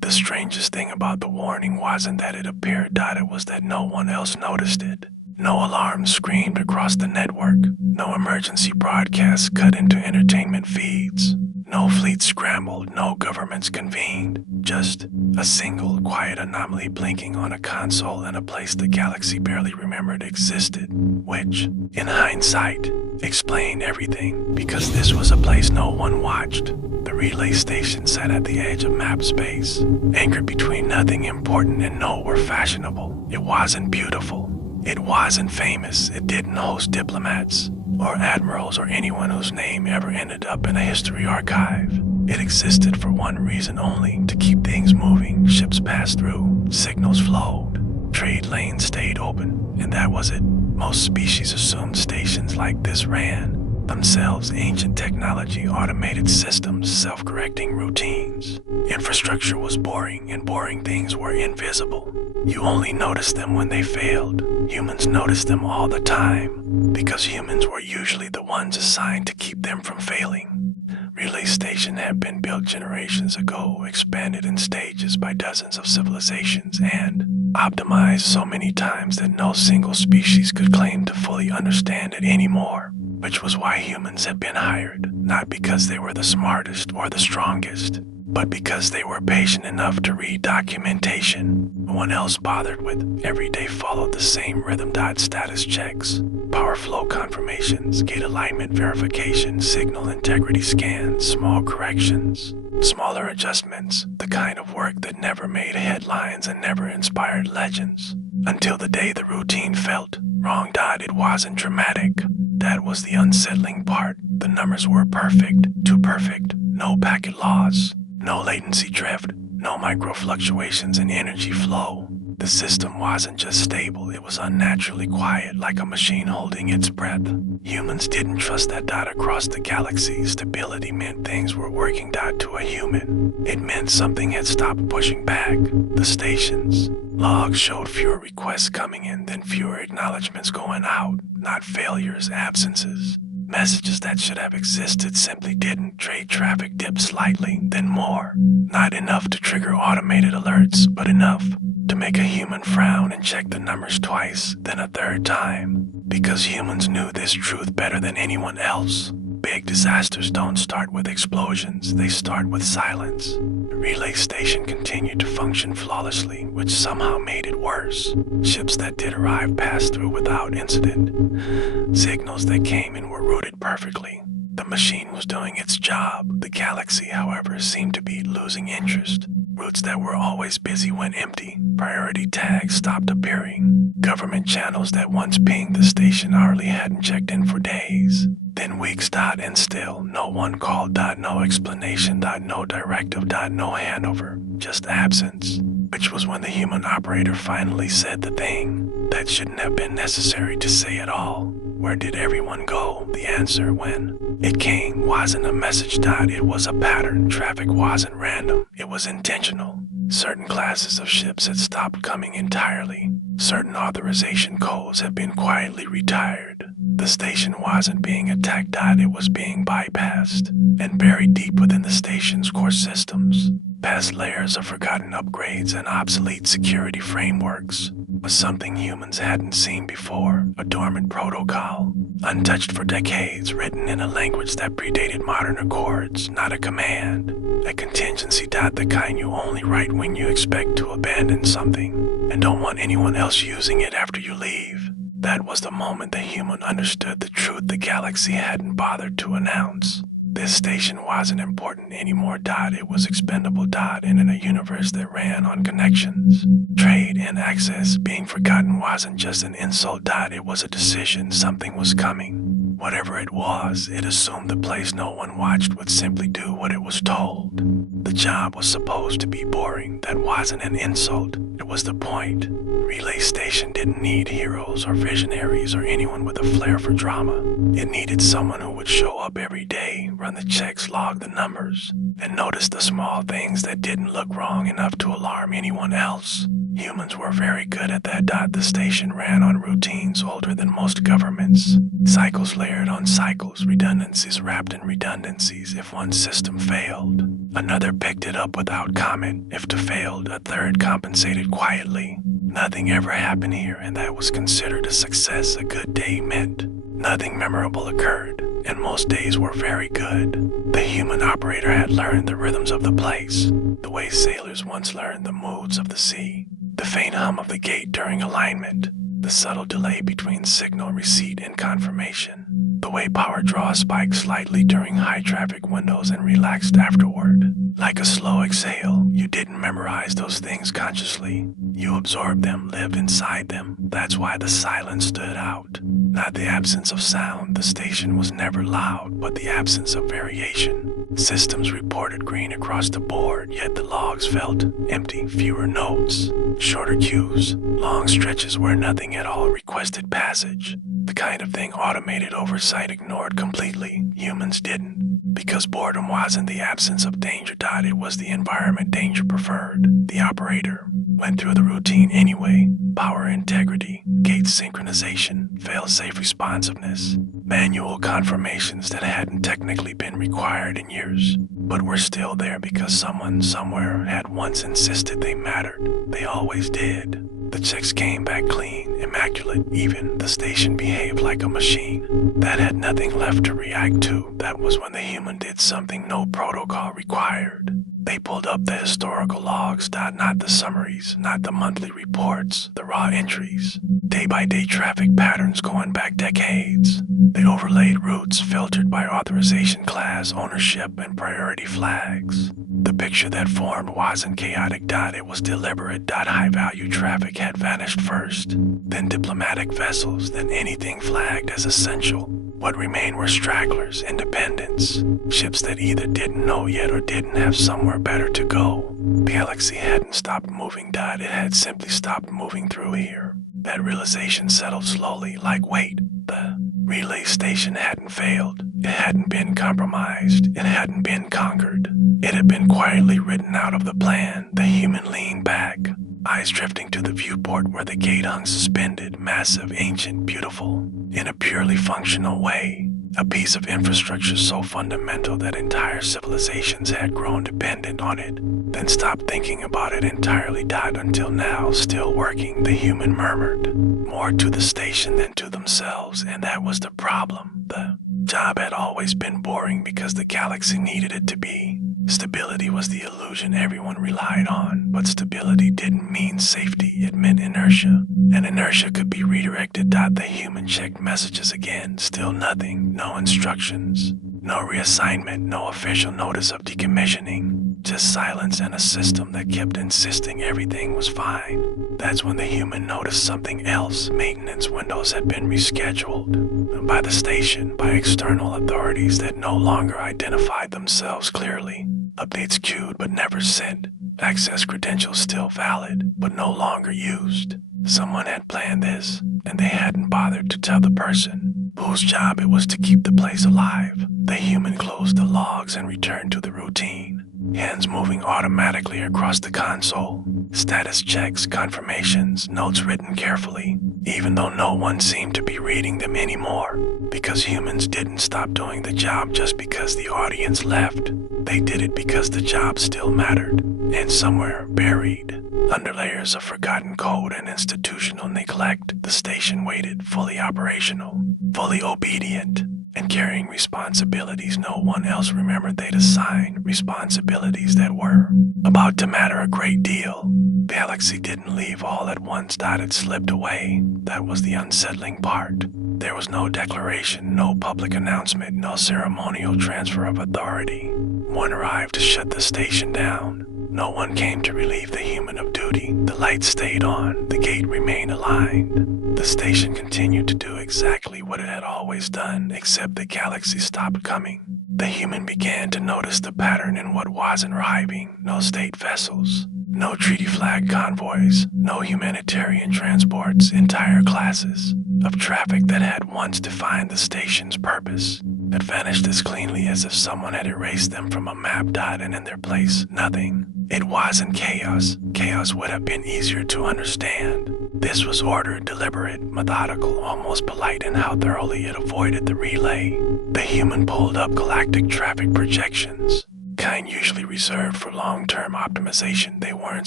The strangest thing about the warning wasn't that it appeared, it was that no one else noticed it. No alarm screamed across the network. No emergency broadcasts cut into entertainment feeds. No fleet scrambled, no governments convened. Just a single quiet anomaly blinking on a console in a place the galaxy barely remembered existed, which, in hindsight, explained everything, because this was a place no one watched. The relay station sat at the edge of map space, anchored between nothing important and nowhere fashionable. It wasn't beautiful. It wasn't famous. It didn't host diplomats, or admirals, or anyone whose name ever ended up in a history archive. It existed for one reason only: to keep things moving. Ships passed through, signals flowed, trade lanes stayed open, and that was it. Most species assumed stations like this ran themselves: ancient technology, automated systems, self-correcting routines. Infrastructure was boring, and boring things were invisible. You only noticed them when they failed. Humans noticed them all the time, because humans were usually the ones assigned to keep them from failing. Relay Station had been built generations ago, expanded in stages by dozens of civilizations, and optimized so many times that no single species could claim to fully understand it anymore. Which was why humans had been hired, not because they were the smartest or the strongest, but because they were patient enough to read documentation no one else bothered with. Every day followed the same rhythm: status checks, power flow confirmations, gate alignment verification, signal integrity scans, small corrections, smaller adjustments, the kind of work that never made headlines and never inspired legends. Until the day the routine felt wrong. It wasn't dramatic. That was the unsettling part. The numbers were perfect, too perfect. No packet loss, no latency drift, no micro fluctuations in energy flow. The system wasn't just stable, it was unnaturally quiet, like a machine holding its breath. Humans didn't trust that across the galaxy. Stability meant things were working to a human. It meant something had stopped pushing back. The stations logs showed fewer requests coming in than fewer acknowledgements going out. Not failures, absences. Messages that should have existed simply didn't. Trade traffic dipped slightly, then more. Not enough to trigger automated alerts, but enough to make a human frown and check the numbers twice, then a third time. Because humans knew this truth better than anyone else. Big disasters don't start with explosions, they start with silence. The relay station continued to function flawlessly, which somehow made it worse. Ships that did arrive passed through without incident. Signals that came in were routed perfectly. The machine was doing its job. The galaxy, however, seemed to be losing interest. Routes that were always busy went empty. Priority tags stopped appearing. Government channels that once pinged the station hourly hadn't checked in for days. Then weeks, and still no one called, no explanation, no directive, no handover, just absence. Which was when the human operator finally said the thing that shouldn't have been necessary to say at all. Where did everyone go? The answer, when it came, wasn't a message. It was a pattern. Traffic wasn't random. It was intentional. Certain classes of ships had stopped coming entirely. Certain authorization codes had been quietly retired. The station wasn't being attacked. It was being bypassed. And buried deep within the station's core systems, past layers of forgotten upgrades and obsolete security frameworks, was something humans hadn't seen before. A dormant protocol, untouched for decades, written in a language that predated modern accords. Not a command, a contingency. The kind you only write when you expect to abandon something and don't want anyone else using it after you leave. That was the moment the human understood the truth the galaxy hadn't bothered to announce. This station wasn't important anymore. It was expendable. And in a universe that ran on connections, trade, and access, being forgotten wasn't just an insult. It was a decision. Something was coming. Whatever it was, it assumed the place no one watched would simply do what it was told. The job was supposed to be boring. That wasn't an insult. It was the point. Relay Station didn't need heroes or visionaries or anyone with a flair for drama. It needed someone who would show up every day, run the checks, log the numbers, and notice the small things that didn't look wrong enough to alarm anyone else. Humans were very good at that. The station ran on routines older than most governments. Cycles layered on cycles, redundancies wrapped in redundancies. If one system failed, Another picked it up without comment. If two failed, a third compensated quietly. Nothing ever happened here, and that was considered a success. A good day meant nothing memorable occurred, and most days were very good. The human operator had learned the rhythms of the place, the way sailors once learned the moods of the sea. The faint hum of the gate during alignment, the subtle delay between signal receipt and confirmation, the way power draw spiked slightly during high traffic windows and relaxed afterward. Like a slow exhale, you didn't memorize those things consciously. You absorbed them, lived inside them. That's why the silence stood out. Not the absence of sound, the station was never loud, but the absence of variation. Systems reported green across the board, yet the logs felt empty, fewer notes, shorter queues, long stretches where nothing at all requested passage. The kind of thing automated oversight ignored completely. Humans didn't. Because boredom wasn't the absence of danger. It was the environment danger preferred. The operator went through the routine anyway. Power integrity, gate synchronization, fail-safe responsiveness, manual confirmations that hadn't technically been required in years, but were still there because someone somewhere had once insisted they mattered. They always did. The checks came back clean, immaculate, even. The station behaved like a machine that had nothing left to react to. That was when the human did something no protocol required. They pulled up the historical logs, not the summaries, not the monthly reports, the raw entries, day-by-day traffic patterns going back decades. They overlaid routes filtered by authorization class, ownership, and priority flags. The picture that formed wasn't chaotic. It was deliberate. High-value traffic had vanished first, then diplomatic vessels, then anything flagged as essential. What remained were stragglers, independents, ships that either didn't know yet or didn't have somewhere better to go. The galaxy hadn't stopped moving. It had simply stopped moving through here. That realization settled slowly, like wait, the relay station hadn't failed. It hadn't been compromised. It hadn't been conquered. It had been quietly written out of the plan. The human leaned back, eyes drifting to the viewport where the gate hung suspended, massive, ancient, beautiful, in a purely functional way. A piece of infrastructure so fundamental that entire civilizations had grown dependent on it, then stopped thinking about it entirely. Until now, still working, the human murmured. More to the station than to themselves, and that was the problem. The job had always been boring because the galaxy needed it to be. Stability was the illusion everyone relied on, but stability didn't mean safety, it meant inertia. And inertia could be redirected. The human checked messages again, still nothing, no instructions, no reassignment, no official notice of decommissioning, just silence and a system that kept insisting everything was fine. That's when the human noticed something else. Maintenance windows had been rescheduled by the station, by external authorities that no longer identified themselves clearly. Updates queued but never sent. Access credentials still valid, but no longer used. Someone had planned this, and they hadn't bothered to tell the person whose job it was to keep the place alive. The human closed the logs and returned to the routine, hands moving automatically across the console. Status checks, confirmations, notes written carefully, even though no one seemed to be reading them anymore, because humans didn't stop doing the job just because the audience left. They did it because the job still mattered, and somewhere buried, under layers of forgotten code and institutional neglect, the station waited, fully operational, fully obedient, and carrying responsibilities no one else remembered they'd assigned, responsibilities that were about to matter a great deal. Galaxy didn't leave all at once. It slipped away. That was the unsettling part. There was no declaration, no public announcement, no ceremonial transfer of authority. One arrived to shut the station down. No one came to relieve the human of duty. The lights stayed on. The gate remained aligned. The station continued to do exactly what it had always done, except the galaxy stopped coming. The human began to notice the pattern in what wasn't arriving. No state vessels, no treaty flag convoys, no humanitarian transports. Entire classes of traffic that had once defined the station's purpose had vanished as cleanly as if someone had erased them from a map. And in their place, nothing. It wasn't chaos. Chaos would have been easier to understand. This was order, deliberate, methodical, almost polite in how thoroughly it avoided the relay. The human pulled up galactic traffic projections, kind usually reserved for long-term optimization they weren't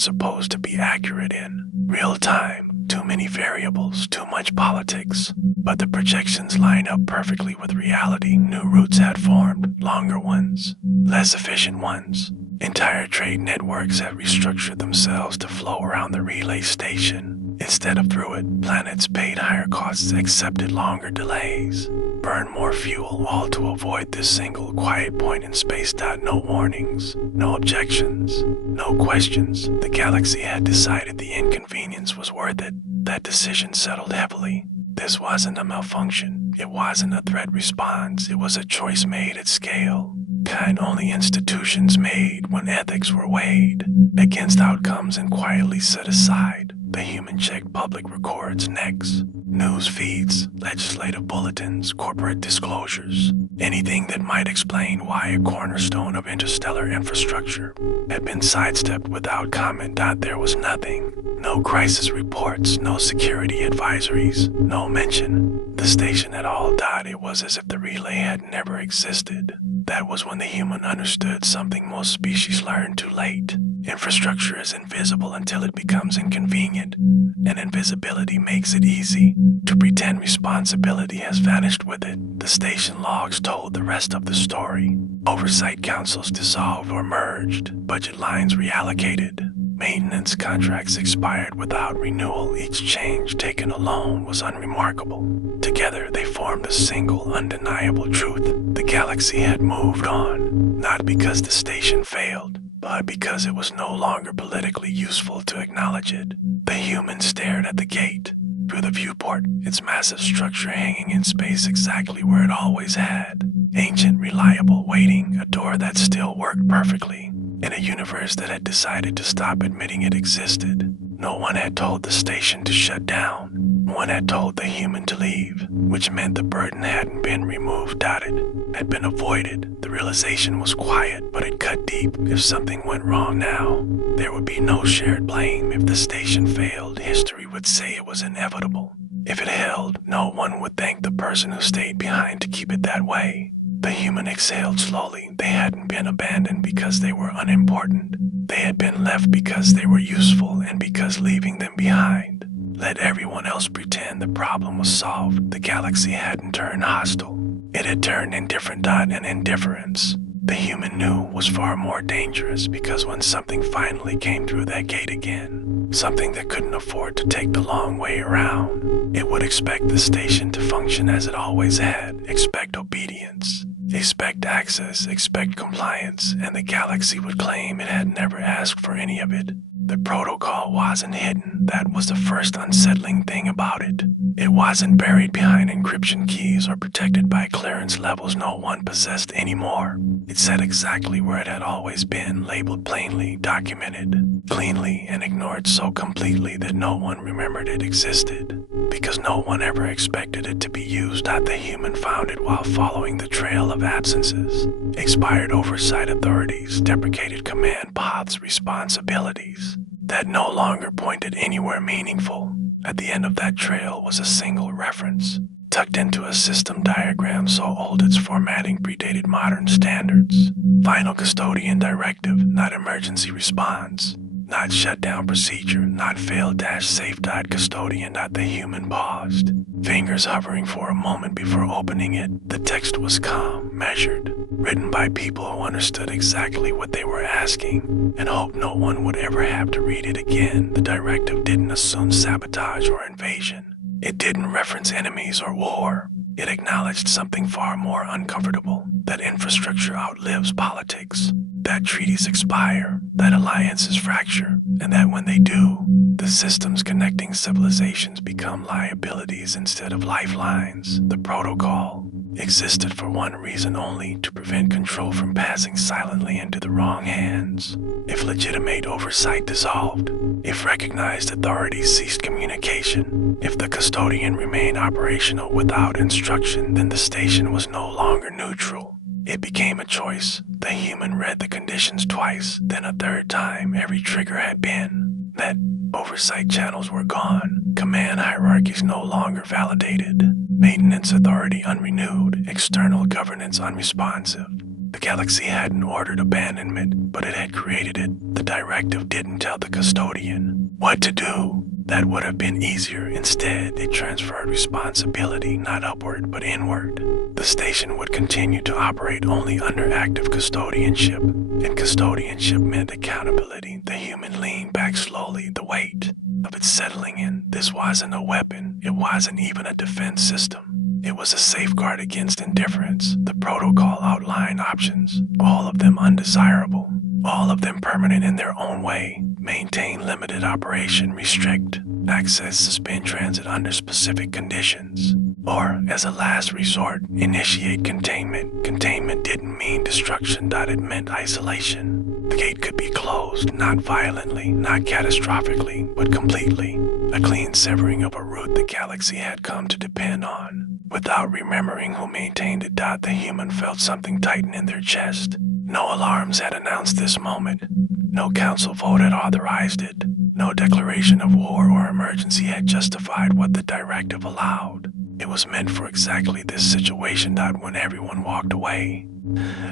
supposed to be accurate in. Real time, too many variables, too much politics. But the projections line up perfectly with reality. New routes had formed, longer ones, less efficient ones. Entire trade networks had restructured themselves to flow around the relay station. Instead of through it, planets paid higher costs, accepted longer delays, burned more fuel, all to avoid this single quiet point in space. No warnings, no objections, no questions. The galaxy had decided the inconvenience was worth it. That decision settled heavily. This wasn't a malfunction. It wasn't a threat response. It was a choice made at scale. Kind only institutions made when ethics were weighed against outcomes and quietly set aside. The human checked public records next. News feeds, legislative bulletins, corporate disclosures. Anything that might explain why a cornerstone of interstellar infrastructure had been sidestepped without comment. There was nothing. No crisis reports, no security advisories, no mention. The station at all. It was as if the relay had never existed. That was when the human understood something most species learn too late. Infrastructure is invisible until it becomes inconvenient, and invisibility makes it easy to pretend responsibility has vanished with it. The station logs told the rest of the story. Oversight councils dissolved or merged, budget lines reallocated. Maintenance contracts expired without renewal. Each change taken alone was unremarkable. Together they formed a single, undeniable truth. The galaxy had moved on, not because the station failed, but because it was no longer politically useful to acknowledge it. The human stared at the gate, through the viewport, its massive structure hanging in space exactly where it always had. Ancient, reliable, waiting, a door that still worked perfectly. In a universe that had decided to stop admitting it existed. No one had told the station to shut down. No one had told the human to leave, which meant the burden hadn't been removed. It had been avoided. The realization was quiet, but it cut deep. If something went wrong now, there would be no shared blame. If the station failed, history would say it was inevitable. If it held, no one would thank the person who stayed behind to keep it that way. The human exhaled slowly. They hadn't been abandoned because they were unimportant. They had been left because they were useful and because leaving them behind let everyone else pretend the problem was solved. The galaxy hadn't turned hostile. It had turned indifferent. And indifference, the human knew, was far more dangerous because when something finally came through that gate again, something that couldn't afford to take the long way around, it would expect the station to function as it always had, expect obedience. Expect access, expect compliance, and the galaxy would claim it had never asked for any of it. The protocol wasn't hidden. That was the first unsettling thing about it. It wasn't buried behind encryption keys or protected by clearance levels no one possessed anymore. It sat exactly where it had always been, labeled plainly, documented, cleanly, and ignored so completely that no one remembered it existed. Because no one ever expected it to be used. The human found it while following the trail of absences, expired oversight authorities, deprecated command paths, responsibilities that no longer pointed anywhere meaningful. At the end of that trail was a single reference, tucked into a system diagram so old its formatting predated modern standards. Final custodian directive, not emergency response. Not shutdown procedure, not fail-safe. Custodian. The human paused, fingers hovering for a moment before opening it. The text was calm, measured, written by people who understood exactly what they were asking and hoped no one would ever have to read it again. The directive didn't assume sabotage or invasion. It didn't reference enemies or war. It acknowledged something far more uncomfortable, that infrastructure outlives politics, that treaties expire, that alliances fracture, and that when they do, the systems connecting civilizations become liabilities instead of lifelines. The protocol existed for one reason only, to prevent control from passing silently into the wrong hands. If legitimate oversight dissolved, if recognized authorities ceased communication, if the custodian remained operational without instruction, then the station was no longer neutral. It became a choice. The human read the conditions twice, then a third time. Every trigger had been that oversight channels were gone, command hierarchies no longer validated, maintenance authority unrenewed, external governance unresponsive. The galaxy hadn't ordered abandonment, but it had created it. The directive didn't tell the custodian what to do. That would have been easier. Instead, it transferred responsibility not upward but inward. The station would continue to operate only under active custodianship, and custodianship meant accountability. The human leaned back slowly, the weight of it settling in. This wasn't a weapon. It wasn't even a defense system. It was a safeguard against indifference. The protocol outlined options, all of them undesirable, all of them permanent in their own way. Maintain limited operation, restrict access, suspend transit under specific conditions, or, as a last resort, initiate containment. Containment didn't mean destruction, it meant isolation. The gate could be closed, not violently, not catastrophically, but completely. A clean severing of a route the galaxy had come to depend on. Without remembering who maintained it, the human felt something tighten in their chest. No alarms had announced this moment. No council vote had authorized it. No declaration of war or emergency had justified what the directive allowed. It was meant for exactly this situation. When everyone walked away,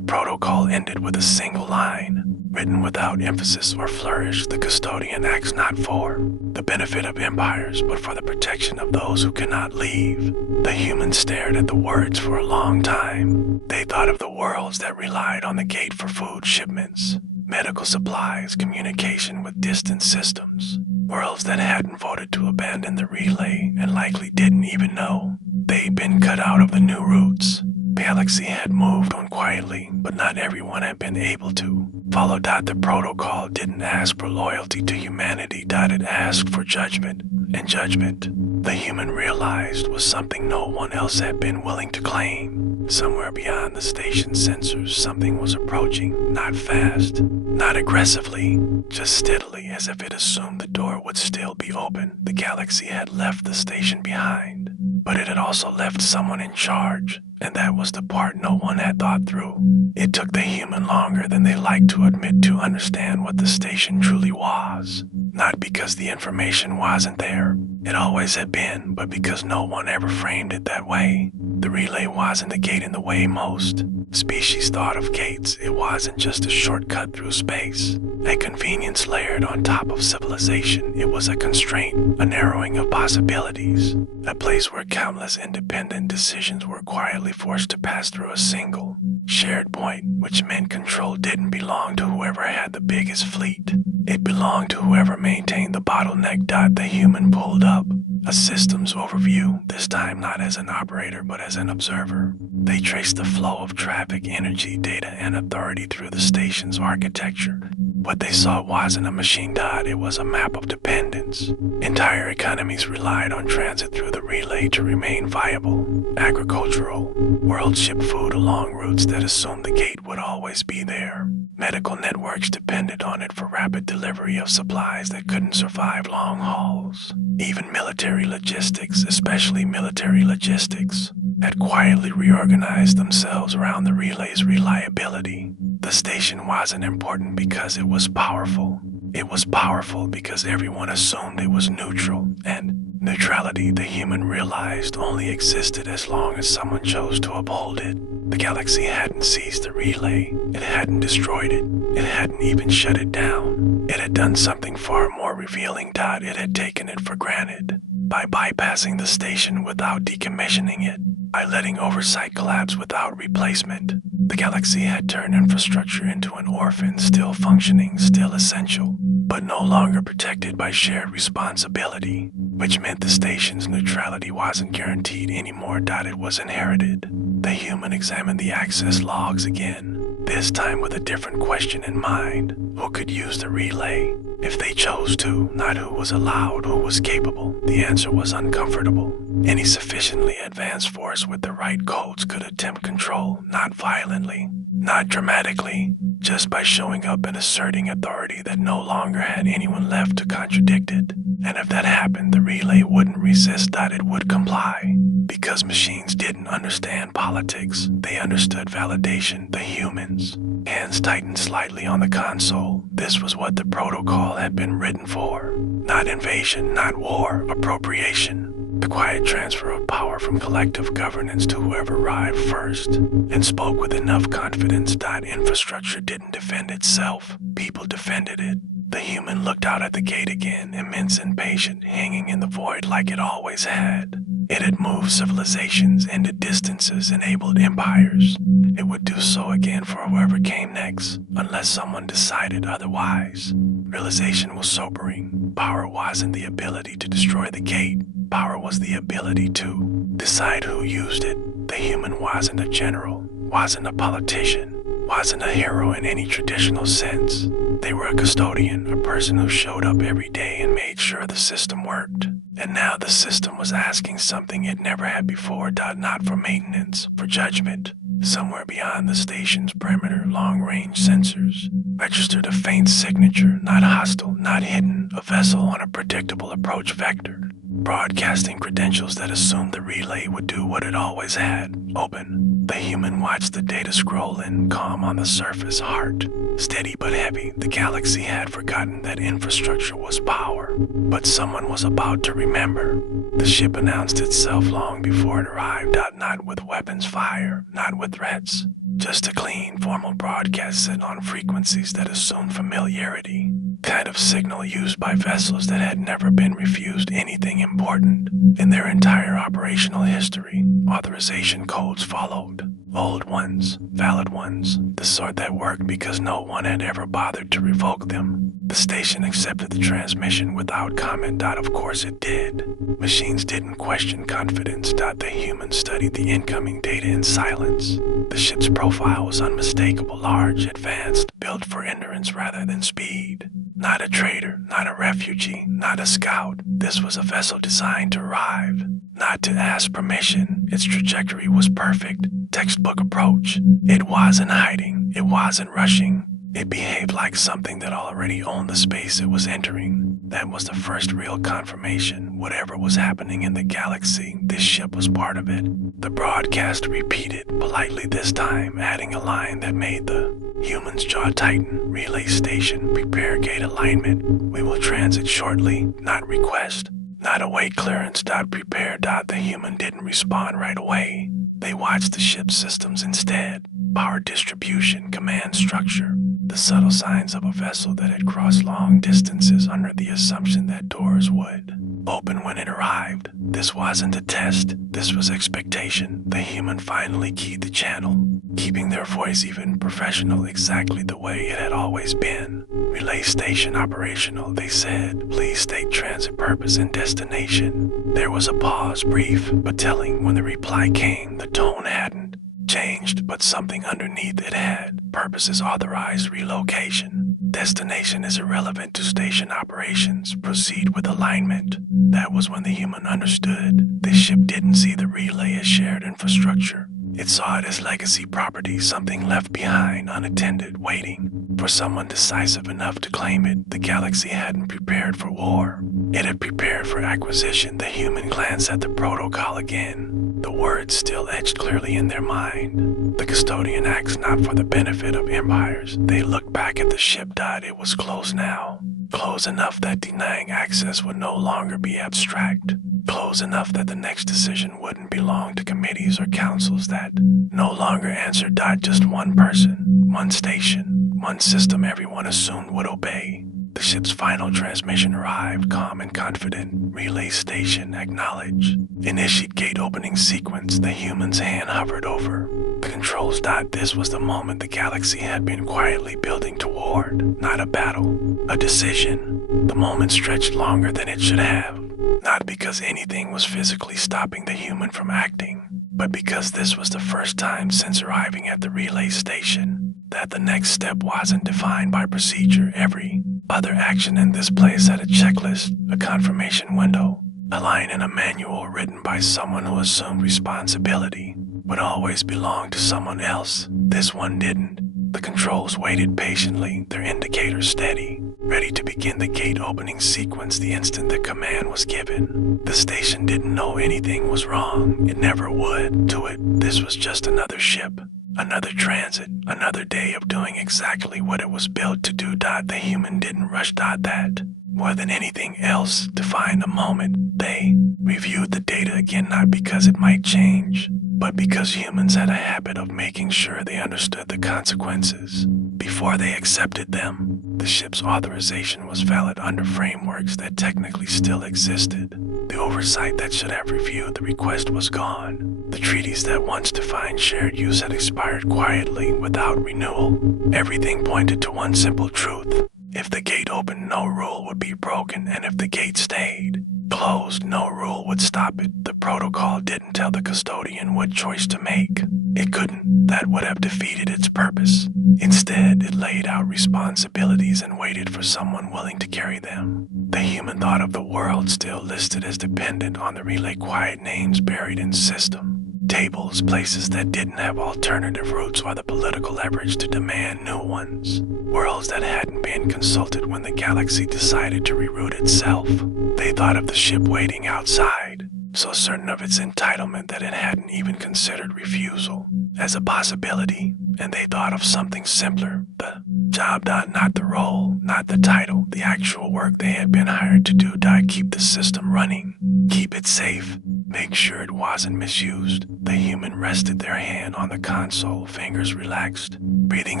protocol ended with a single line, written without emphasis or flourish. The custodian acts not for the benefit of empires, but for the protection of those who cannot leave. The humans stared at the words for a long time. They thought of the worlds that relied on the gate for food shipments, medical supplies, communication with distant systems. Worlds that hadn't voted to abandon the relay and likely didn't even know they'd been cut out of the new routes. Galaxy had moved on quietly, but not everyone had been able to follow. The protocol didn't ask for loyalty to humanity. It asked for judgment, and judgment, the human realized, was something no one else had been willing to claim. Somewhere beyond the station's sensors, something was approaching, not fast, not aggressively, just steadily, as if it assumed the door would still be open. The galaxy had left the station behind, but it had also left someone in charge, and that was the part no one had thought through. It took the human longer than they liked to admit to understand what the station truly was. Not because the information wasn't there, it always had been, but because no one ever framed it that way. The relay wasn't the gate in the way most species thought of gates. It wasn't just a shortcut through space, a convenience layered on top of civilization. It was a constraint, a narrowing of possibilities, a place where countless independent decisions were quietly forced to pass through a single, shared point, which meant control didn't belong to whoever had the biggest fleet. It belonged to whoever maintained the bottleneck. The human pulled up a systems overview, this time not as an operator but as an observer. They traced the flow of traffic, energy, data, and authority through the station's architecture. What they saw wasn't a machine, it was a map of dependence. Entire economies relied on transit through the relay to remain viable. Agricultural, world shipped food along routes that assumed the gate would always be there. Medical networks depended on it for rapid delivery of supplies that couldn't survive long hauls. Even military logistics, especially military logistics, had quietly reorganized themselves around the relay's reliability. The station wasn't important because it was powerful. It was powerful because everyone assumed it was neutral, and neutrality, the human realized, only existed as long as someone chose to uphold it. The galaxy hadn't seized the relay. It hadn't destroyed it. It hadn't even shut it down. It had done something far more revealing. It had taken it for granted. By bypassing the station without decommissioning it, by letting oversight collapse without replacement, the galaxy had turned infrastructure into an orphan, still functioning, still essential, but no longer protected by shared responsibility, which meant the station's neutrality wasn't guaranteed anymore. It was inherited. The human examined the access logs again, this time with a different question in mind. Who could use the relay? If they chose to, not who was allowed, who was capable. The answer was uncomfortable. Any sufficiently advanced force with the right codes could attempt control, not violently, not dramatically, just by showing up and asserting authority that no longer had anyone left to contradict it. And if that happened, the relay wouldn't resist, it would comply. Because machines didn't understand politics, they understood validation. The humans, hands tightened slightly on the console. This was what the protocol had been written for. Not invasion, not war, appropriation. The quiet transfer of power from collective governance to whoever arrived first, and spoke with enough confidence that infrastructure didn't defend itself, people defended it. The human looked out at the gate again, immense and patient, hanging in the void like it always had. It had moved civilizations, ended distances, enabled empires. It would do so again for whoever came next, unless someone decided otherwise. Realization was sobering. Power wasn't the ability to destroy the gate. Power was the ability to decide who used it. The human wasn't a general, wasn't a politician, wasn't a hero in any traditional sense. They were a custodian, a person who showed up every day and made sure the system worked. And now the system was asking something it never had before, not for maintenance, for judgment. Somewhere beyond the station's perimeter, long-range sensors registered a faint signature, not hostile, not hidden, a vessel on a predictable approach vector, broadcasting credentials that assumed the relay would do what it always had, open. The human watched the data scroll in, calm on the surface, heart steady but heavy. The galaxy had forgotten that infrastructure was power, but someone was about to remember. The ship announced itself long before it arrived, not with weapons fire, not with threats, just a clean, formal broadcast set on frequencies that assumed familiarity, kind of signal used by vessels that had never been refused anything important in their entire operational history. Authorization codes followed. Old ones, valid ones, the sort that worked because no one had ever bothered to revoke them. The station accepted the transmission without comment. Of course it did. Machines didn't question confidence. The humans studied the incoming data in silence. The ship's profile was unmistakable, large, advanced, built for endurance rather than speed. Not a trader, not a refugee, not a scout. This was a vessel designed to arrive, not to ask permission. Its trajectory was perfect. Textbook approach. It wasn't hiding. It wasn't rushing. It behaved like something that already owned the space it was entering. That was the first real confirmation. Whatever was happening in the galaxy, this ship was part of it. The broadcast repeated, politely this time, adding a line that made the human's jaw tighten. Relay station, prepare gate alignment. We will transit shortly, not request. Not await clearance. Prepare. The human didn't respond right away. They watched the ship's systems instead. Power distribution, command structure, the subtle signs of a vessel that had crossed long distances under the assumption that doors would open when it arrived. This wasn't a test. This was expectation. The human finally keyed the channel, keeping their voice even professional, exactly the way it had always been. Relay station operational, they said. Please state transit purpose and destination. There was a pause, brief but telling. When the reply came, the tone hadn't changed, but something underneath it had. Purpose is authorized relocation. Destination is irrelevant to station operations. Proceed with alignment. That was when the human understood. This ship didn't see the relay as shared infrastructure. It saw it as legacy property, something left behind, unattended, waiting for someone decisive enough to claim it. The galaxy hadn't prepared for war. It had prepared for acquisition. The human glanced at the protocol again. The words still etched clearly in their mind. The custodian acts not for the benefit of empires. They looked back at the ship. It was close now. Close enough that denying access would no longer be abstract. Close enough that the next decision wouldn't belong to committees or councils that no longer answered. Just one person, one station, one system everyone assumed would obey. The ship's final transmission arrived, calm and confident. Relay station, acknowledge. Initiate gate opening sequence. The human's hand hovered over the controls. This was the moment the galaxy had been quietly building toward. Not a battle, a decision. The moment stretched longer than it should have. Not because anything was physically stopping the human from acting, but because this was the first time since arriving at the relay station that the next step wasn't defined by procedure. Every other action in this place had a checklist, a confirmation window, a line in a manual written by someone who assumed responsibility would always belong to someone else. This one didn't. The controls waited patiently, their indicators steady, ready to begin the gate opening sequence the instant the command was given. The station didn't know anything was wrong. It never would. To it, this was just another ship, another transit, another day of doing exactly what it was built to do. The human didn't rush. That, more than anything else, defined the moment. day, reviewed the data again not because it might change, but because humans had a habit of making sure they understood the consequences before they accepted them. The ship's authorization was valid under frameworks that technically still existed. The oversight that should have reviewed the request was gone. The treaties that once defined shared use had expired quietly without renewal. Everything pointed to one simple truth. If the gate opened, no rule would be broken, and if the gate stayed closed, no rule would stop it. The protocol didn't tell the custodian what choice to make. It couldn't. That would have defeated its purpose. Instead, it laid out responsibilities and waited for someone willing to carry them. The human thought of the world still listed as dependent on the relay quiet names buried in system. Tables, places that didn't have alternative routes or the political leverage to demand new ones. Worlds that hadn't been consulted when the galaxy decided to reroute itself. They thought of the ship waiting outside, so certain of its entitlement that it hadn't even considered refusal as a possibility, and they thought of something simpler, the job done, not the role, not the title, the actual work they had been hired to do to keep the system running, keep it safe, make sure it wasn't misused. The human rested their hand on the console, fingers relaxed, breathing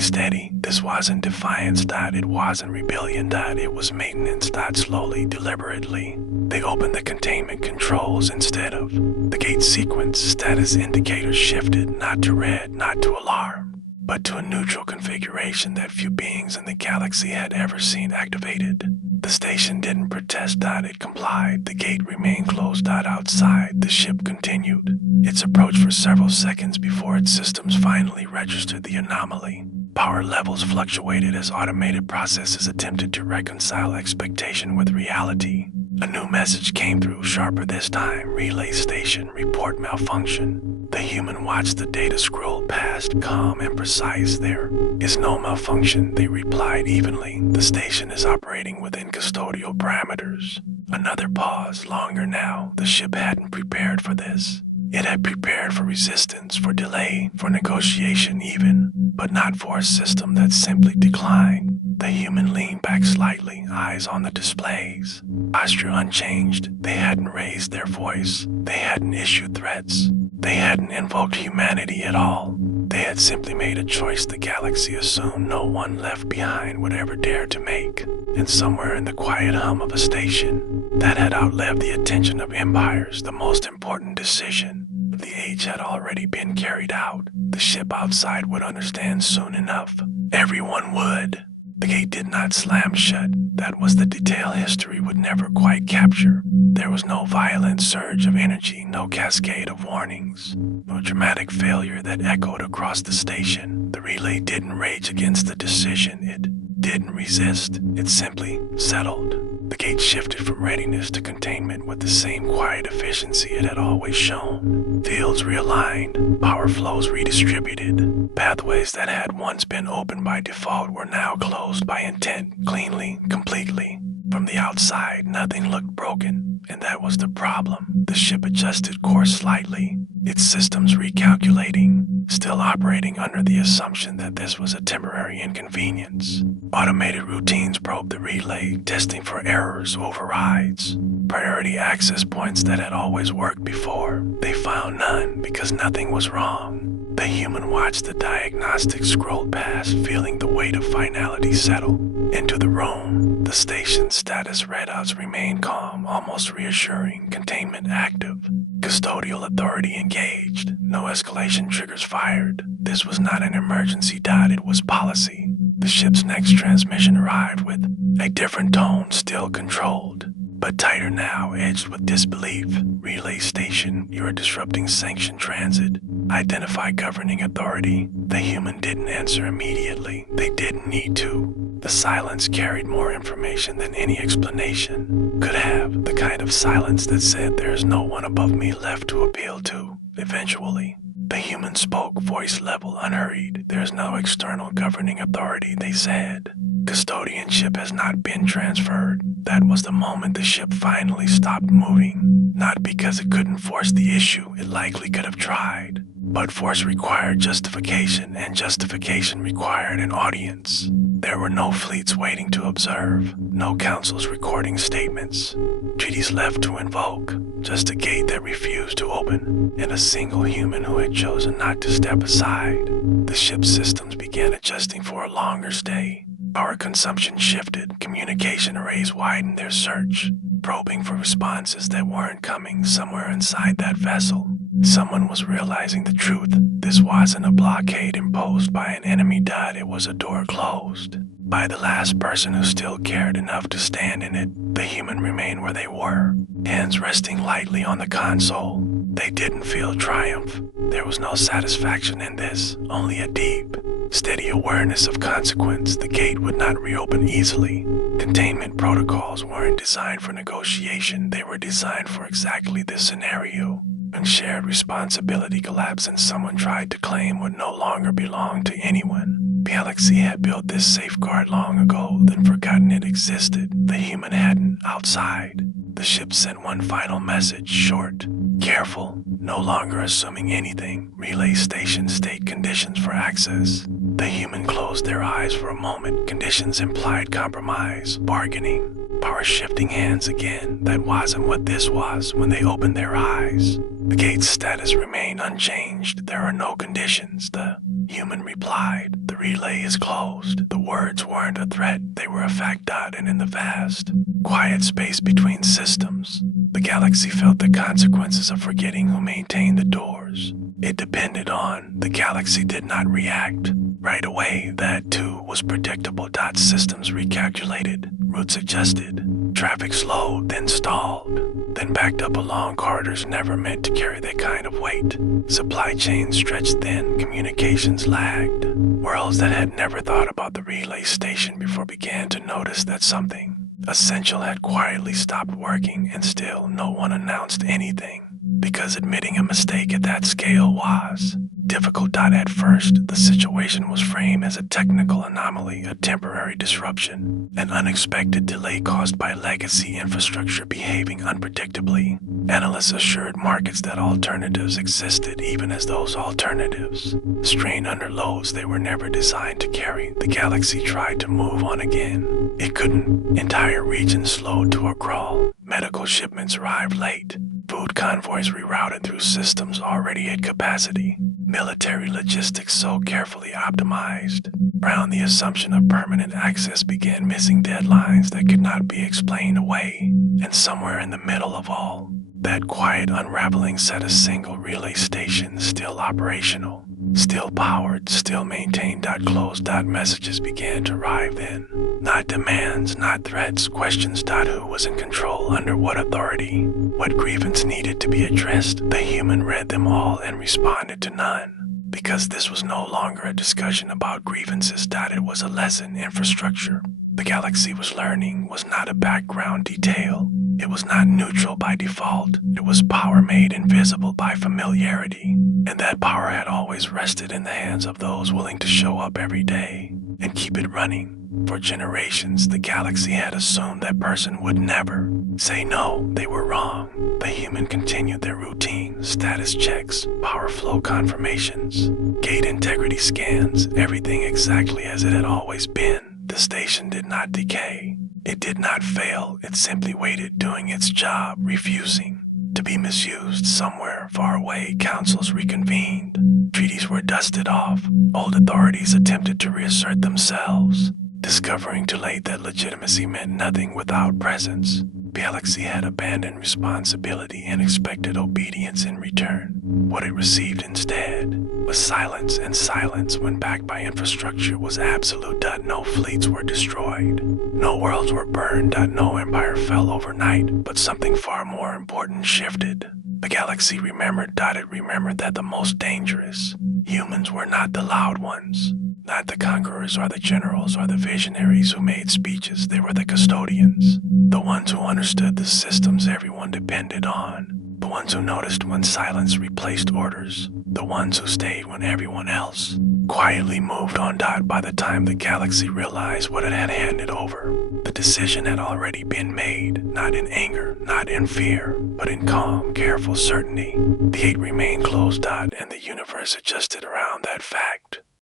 steady. This wasn't defiance, it wasn't rebellion, it was maintenance, slowly, deliberately. They opened the containment controls instead of the gate sequence. Status indicators shifted, not to red, not to alarm, but to a neutral configuration that few beings in the galaxy had ever seen activated. The station didn't protest, it complied. The gate remained closed outside. The ship continued its approach for several seconds before its systems finally registered the anomaly. Power levels fluctuated as automated processes attempted to reconcile expectation with reality. A new message came through, sharper this time. Relay station, report malfunction. The human watched the data scroll past, calm and precise. There is no malfunction, they replied evenly. The station is operating within custodial parameters. Another pause, longer now. The ship hadn't prepared for this. It had prepared for resistance, for delay, for negotiation even, but not for a system that simply declined. The human leaned back slightly, eyes on the displays. Posture unchanged. They hadn't raised their voice. They hadn't issued threats. They hadn't invoked humanity at all. They had simply made a choice the galaxy assumed no one left behind would ever dare to make. And somewhere in the quiet hum of a station that had outlived the attention of empires, the most important decision of the age had already been carried out. The ship outside would understand soon enough. Everyone would. The gate did not slam shut. That was the detail history would never quite capture. There was no violent surge of energy, no cascade of warnings, no dramatic failure that echoed across the station. The relay didn't rage against the decision. It didn't resist. It simply settled. The gate shifted from readiness to containment with the same quiet efficiency it had always shown. Fields realigned, power flows redistributed. Pathways that had once been open by default were now closed by intent, cleanly, completely. From the outside, nothing looked broken, and that was the problem. The ship adjusted course slightly, its systems recalculating, still operating under the assumption that this was a temporary inconvenience. Automated routines probed the relay, testing for errors, overrides, priority access points that had always worked before. They found none because nothing was wrong. The human watched the diagnostics scroll past, feeling the weight of finality settle into the room. The station's status readouts remained calm, almost reassuring. Containment active. Custodial authority engaged. No escalation triggers fired. This was not an emergency, it was policy. The ship's next transmission arrived with a different tone, still controlled, but tighter now, edged with disbelief. Relay station, you are disrupting sanctioned transit. Identify governing authority. The human didn't answer immediately. They didn't need to. The silence carried more information than any explanation could have. The kind of silence that said there is no one above me left to appeal to. Eventually, the human spoke, voice level, unhurried. There's no external governing authority, they said. Custodianship has not been transferred. That was the moment the ship finally stopped moving. Not because it couldn't force the issue, it likely could have tried. But force required justification, and justification required an audience. There were no fleets waiting to observe, no councils recording statements, treaties left to invoke, just a gate that refused to open, and a single human who had chosen not to step aside. The ship's systems began adjusting for a longer stay. Power consumption shifted, communication arrays widened their search, probing for responses that weren't coming somewhere inside that vessel. Someone was realizing the truth. This wasn't a blockade imposed by an enemy. It was a door closed by the last person who still cared enough to stand in it. The human remained where they were, hands resting lightly on the console. They didn't feel triumph. There was no satisfaction in this, only a deep, steady awareness of consequence. The gate would not reopen easily. Containment protocols weren't designed for negotiation. They were designed for exactly this scenario. When shared responsibility collapsed and someone tried to claim what no longer belonged to anyone. Galaxy had built this safeguard long ago, then forgotten it existed. The human hadn't. Outside, the ship sent one final message, short, careful, no longer assuming anything. Relay station state conditions for access. The human closed their eyes for a moment. Conditions implied compromise, bargaining, power shifting hands again. That wasn't what this was. When they opened their eyes, the gate's status remained unchanged. There are no conditions, the human replied. The relay is closed. The words weren't a threat. They were a fact. And in the vast, quiet space between systems, the galaxy felt the consequences of forgetting who maintained the doors. It depended on. The galaxy did not react right away. That too was predictable. Systems recalculated, routes adjusted, traffic slowed, then stalled, then backed up along corridors never meant to carry that kind of weight. Supply chains stretched thin, communications lagged. Worlds that had never thought about the relay station before began to notice that something essential had quietly stopped working, and still no one announced anything, because admitting a mistake at that scale was difficult. At first, the situation was framed as a technical anomaly, a temporary disruption, an unexpected delay caused by legacy infrastructure behaving unpredictably. Analysts assured markets that alternatives existed, even as those alternatives strained under loads they were never designed to carry. The galaxy tried to move on again. It couldn't. Entire regions slowed to a crawl. Medical shipments arrived late. Food convoys rerouted through systems already at capacity. Military logistics so carefully optimized around the assumption of permanent access began missing deadlines that could not be explained away. And somewhere in the middle of all, that quiet unraveling set a single relay station, still operational, still powered, still maintained. Closed. Messages began to arrive then. Not demands, not threats, questions. Who was in control, under what authority, what grievance needed to be addressed. The human read them all and responded to none. Because this was no longer a discussion about grievances. It was a lesson. Infrastructure the galaxy was learning was not a background detail. It was not neutral by default. It was power made invisible by familiarity. And that power had always rested in the hands of those willing to show up every day and keep it running. For generations, the galaxy had assumed that person would never say no. They were wrong. The human continued their routine, status checks, power flow confirmations, gate integrity scans, everything exactly as it had always been. The station did not decay. It did not fail. It simply waited, doing its job, refusing to be misused. Somewhere far away, councils reconvened. Treaties were dusted off. Old authorities attempted to reassert themselves, discovering too late that legitimacy meant nothing without presence. Galaxy had abandoned responsibility and expected obedience in return. What it received instead was silence, and silence, when backed by infrastructure, was absolute. No fleets were destroyed. No worlds were burned. No empire fell overnight. But something far more important shifted. The galaxy remembered. It remembered that the most dangerous humans were not the loud ones. Not the conquerors or the generals or the visionaries who made speeches. They were the custodians. The ones who understood the systems everyone depended on. The ones who noticed when silence replaced orders. The ones who stayed when everyone else quietly moved on. By the time the galaxy realized what it had handed over, the decision had already been made. Not in anger, not in fear, but in calm, careful certainty. The gate remained closed. And the universe adjusted around that fact.